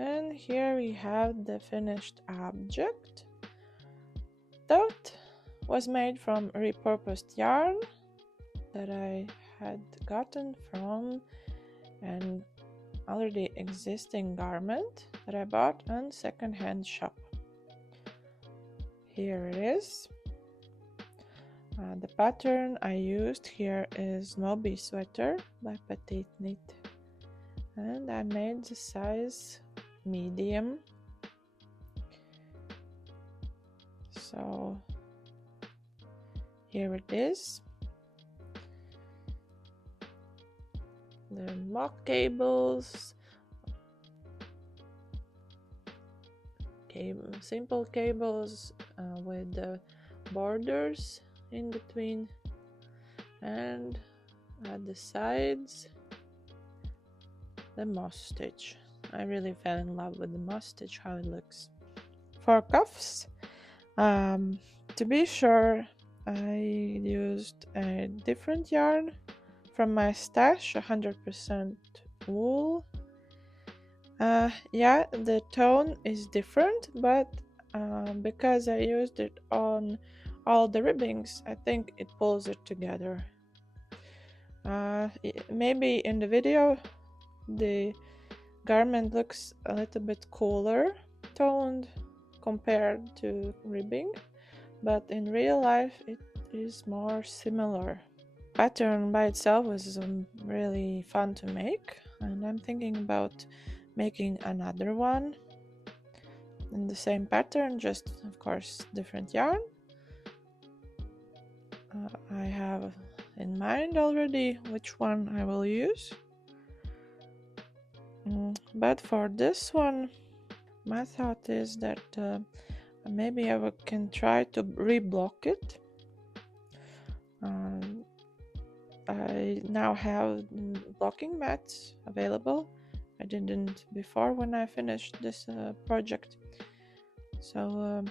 And here we have the finished object. That was made from repurposed yarn that I had gotten from an already existing garment that I bought on secondhand shop. Here it is. The pattern I used here is Moby sweater by Petite knit, and I made the size medium. So here it is. The mock cables, simple cables with the borders in between, and at the sides the moss stitch. I really fell in love with the moss stitch, how it looks. For cuffs, to be sure, I used a different yarn from my stash, 100% wool. Yeah, the tone is different, but because I used it on all the ribbings, I think it pulls it together. Maybe in the video the garment looks a little bit cooler toned compared to ribbing, but in real life it is more similar. Pattern by itself was really fun to make, and I'm thinking about making another one in the same pattern, just of course different yarn. I have in mind already which one I will use, but for this one my thought is that maybe I can try to reblock it. I now have blocking mats available. I didn't before when I finished this project, so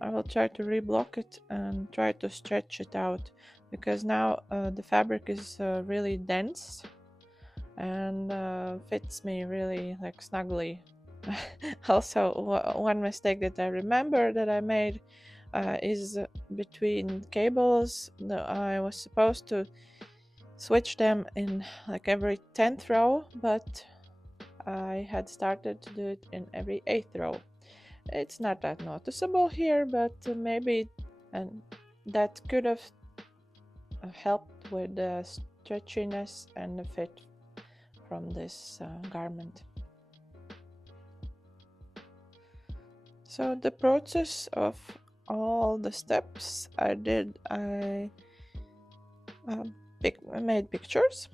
I will try to reblock it and try to stretch it out, because now the fabric is really dense and fits me really like snugly. Also, one mistake that I remember that I made is between cables. I was supposed to switch them in like every 10th row, but I had started to do it in every 8th row. It's not that noticeable here, but maybe that could have helped with the stretchiness and the fit from this garment. So the process of all the steps I did, I made pictures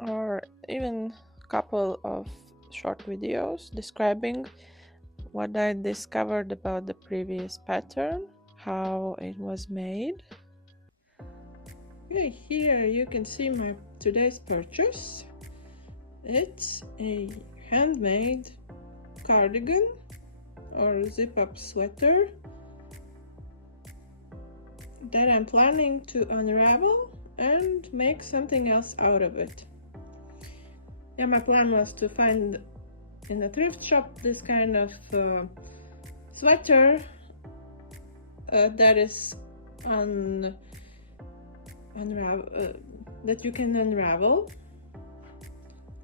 or even a couple of short videos describing what I discovered about the previous pattern, how it was made. Okay, here you can see my today's purchase. It's a handmade cardigan or zip-up sweater that I'm planning to unravel and make something else out of it. Yeah, my plan was to find in the thrift shop this kind of sweater that is that you can unravel.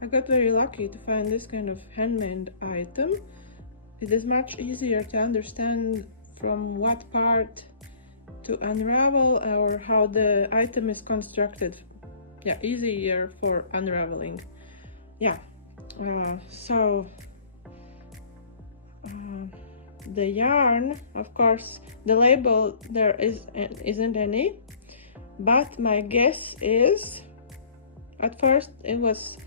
I got very lucky to find this kind of handmade item. It is much easier to understand from what part to unravel or how the item is constructed. Yeah, easier for unraveling. Yeah, the yarn, of course, the label there isn't any, but my guess is, at first it was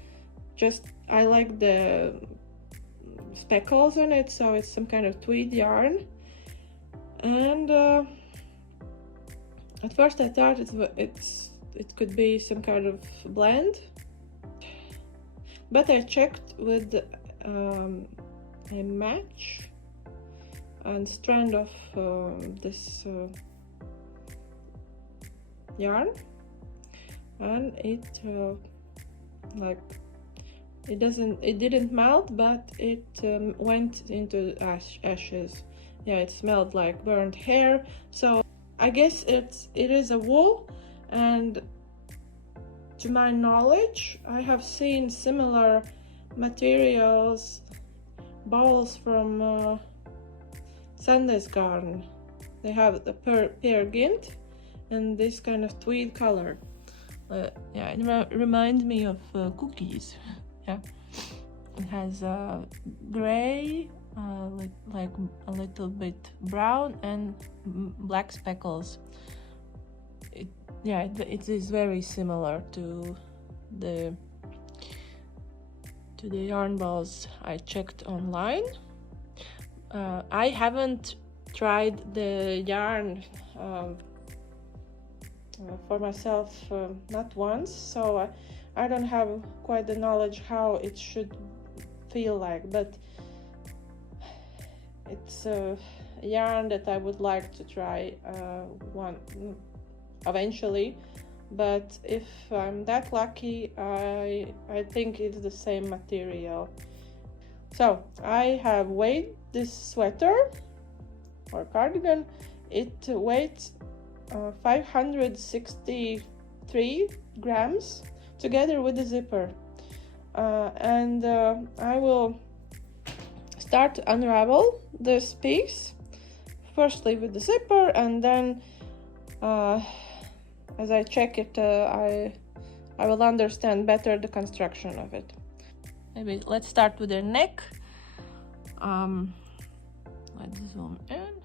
just, I like the speckles on it, so it's some kind of tweed yarn, and at first I thought it could be some kind of blend, but I checked with a match and strand of this yarn, and it like it didn't melt, but it went into ashes. Yeah, it smelled like burnt hair. So I guess it is a wool, and to my knowledge, I have seen similar materials, balls from Sandnes garden. They have the pear Gint and this kind of tweed color. Yeah, it reminds me of cookies. Yeah, it has gray, like a little bit brown, and black speckles. It is very similar to the yarn balls I checked online. I haven't tried the yarn for myself, not once, so I don't have quite the knowledge how it should feel like, but it's a yarn that I would like to try one eventually. But if I'm that lucky, I think it's the same material. So I have weighed this sweater or cardigan. It weighs 563 grams together with the zipper, and I will start to unravel this piece, firstly with the zipper, and then as I check it, I will understand better the construction of it. Maybe let's start with the neck. Let's zoom in.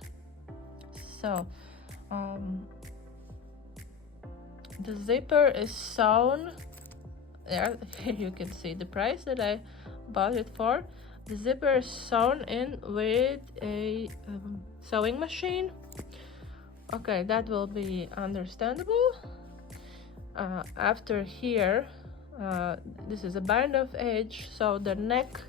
So the zipper is sewn. There, you can see the price that I bought it for. The zipper is sewn in with a sewing machine. Okay, that will be understandable. After here, this is a bind off edge, so the neck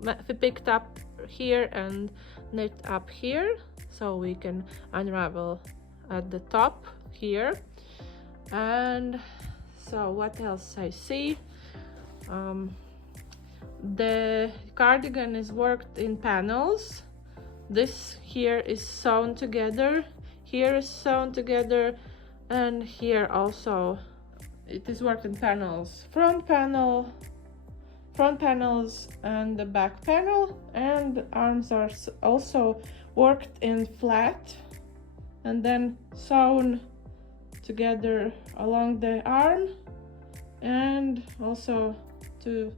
we picked up here and knit up here, so we can unravel at the top here. And so what else I see? The cardigan is worked in panels. This here is sewn together, here is sewn together, and here also it is worked in panels. Front panels and the back panel, and the arms are also worked in flat and then sewn together along the arm and also to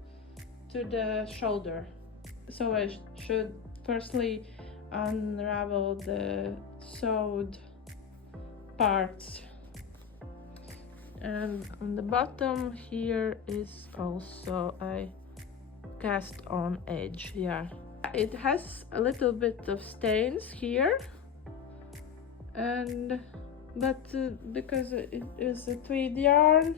the shoulder. So I should firstly unravel the sewed parts, and on the bottom here is also a cast on edge. Yeah, it has a little bit of stains here, and because it is a tweed yarn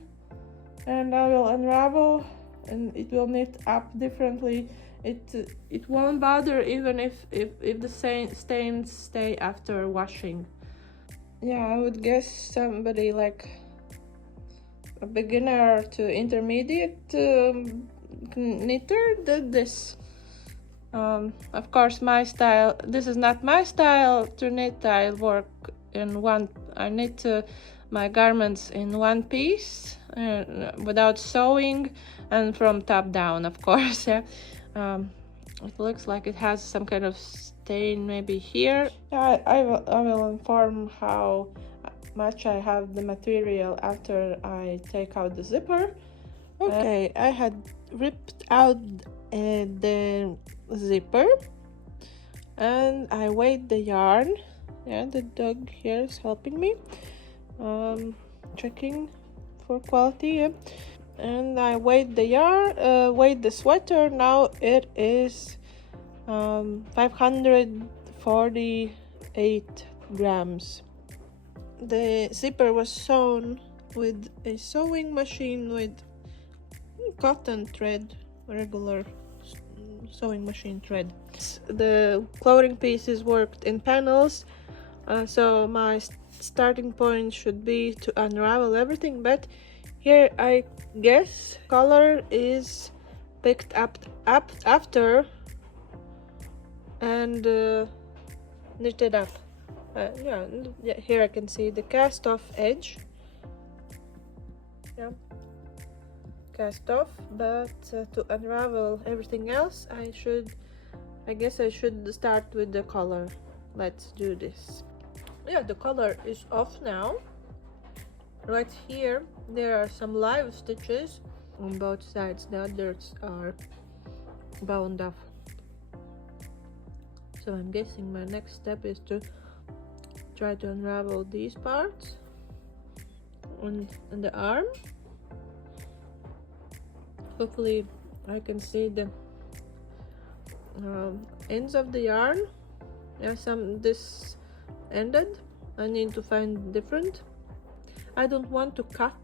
and I will unravel and it will knit up differently, it won't bother even if the stains stay after washing. Yeah, I would guess somebody like a beginner to intermediate knitter did this. Of course, my style, this is not my style to knit. I knit my garments in one piece without sewing and from top down, of course. Yeah. It looks like it has some kind of stain maybe here. Yeah, I will inform how much I have the material after I take out the zipper. Okay, I had ripped out the zipper and I weighed the yarn. Yeah, the dog here is helping me, checking for quality. Yeah. And I weighed the yarn, weighed the sweater. Now it is 548 grams. The zipper was sewn with a sewing machine with cotton thread, regular sewing machine thread. The clothing piece is worked in panels, so my starting point should be to unravel everything, but here I guess color is picked up after and knitted up. Yeah, here I can see the cast off edge. Yeah, cast off, but to unravel everything else, I guess I should start with the color. Let's do this. Yeah, the color is off now. Right here there are some live stitches on both sides. The others are bound off. So I'm guessing my next step is to try to unravel these parts and the arm. Hopefully I can see the ends of the yarn. Yeah, this ended. I need to find different. I don't want to cut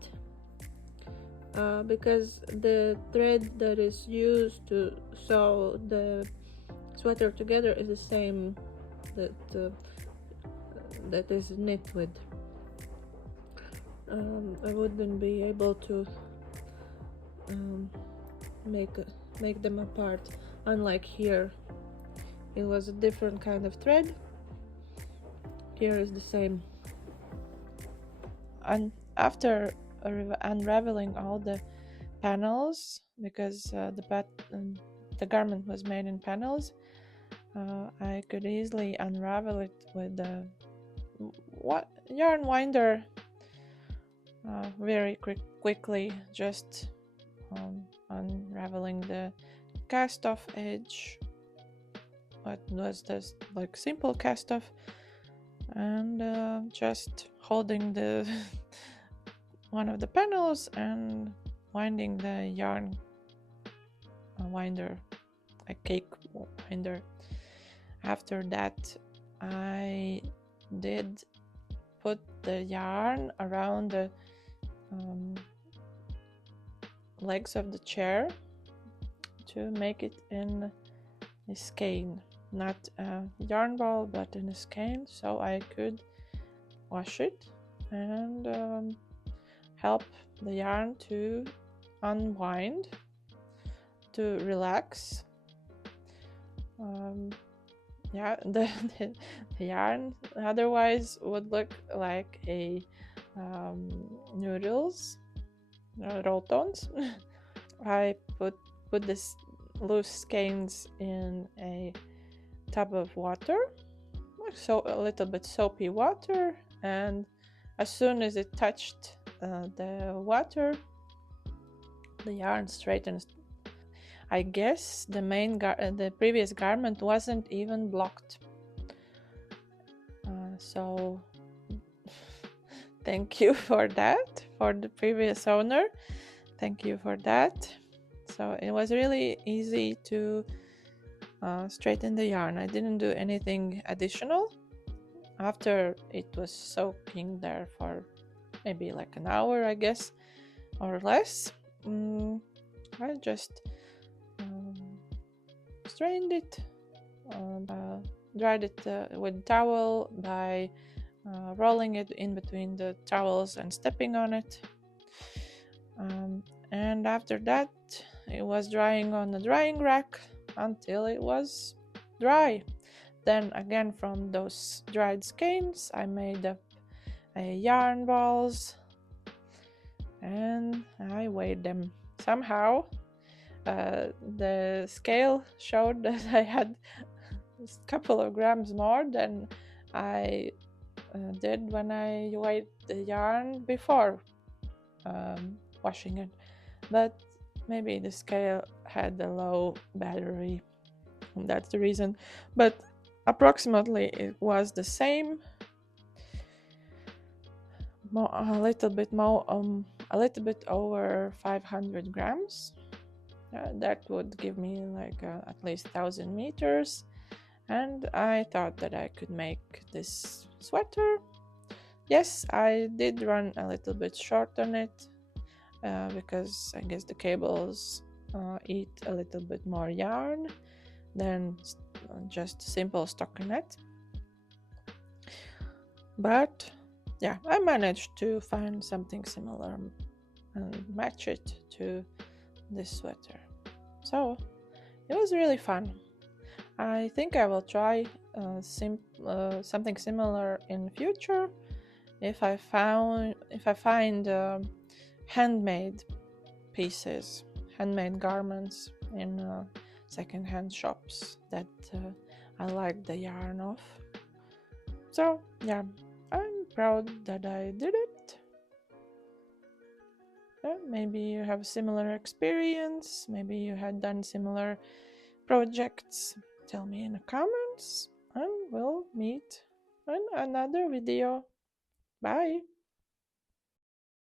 because the thread that is used to sew the sweater together is the same that is knit with. I wouldn't be able to make them apart. Unlike here, it was a different kind of thread. Here is the same. And after unraveling all the panels, because the garment was made in panels, I could easily unravel it with the yarn winder very quickly, just unraveling the cast off edge. What was just like simple cast off, and just holding the one of the panels and winding the yarn winder, a cake winder. After that, I did put the yarn around the legs of the chair to make it in a skein, not a yarn ball but in a skein, so I could wash it and help the yarn to unwind, to relax. Yeah, the yarn otherwise would look like a noodles, rotons. I put this loose skeins in a tub of water, so a little bit soapy water, and as soon as it touched the water, the yarn straightens. I guess the previous garment wasn't even blocked. So thank you for that, for the previous owner. Thank you for that. So it was really easy to straighten the yarn. I didn't do anything additional. After it was soaking there for maybe like an hour, I guess, or less, I just strained it, dried it with towel by rolling it in between the towels and stepping on it. And after that, it was drying on the drying rack until it was dry. Then again, from those dried skeins, I made up yarn balls and I weighed them. Somehow the scale showed that I had a couple of grams more than I did when I weighed the yarn before washing it, but maybe the scale had a low battery, that's the reason. But approximately it was the same, a little bit over 500 grams. That would give me like at least 1,000 meters, and I thought that I could make this sweater. Yes, I did run a little bit short on it because I guess the cables eat a little bit more yarn than just simple stockinette. But yeah, I managed to find something similar and match it to this sweater. So it was really fun. I think I will try something similar in future if I find handmade pieces, handmade garments in secondhand shops that I like the yarn of. So yeah, I'm proud that I did it. Maybe you have similar experience, maybe you had done similar projects. Tell me in the comments and we'll meet in another video. Bye.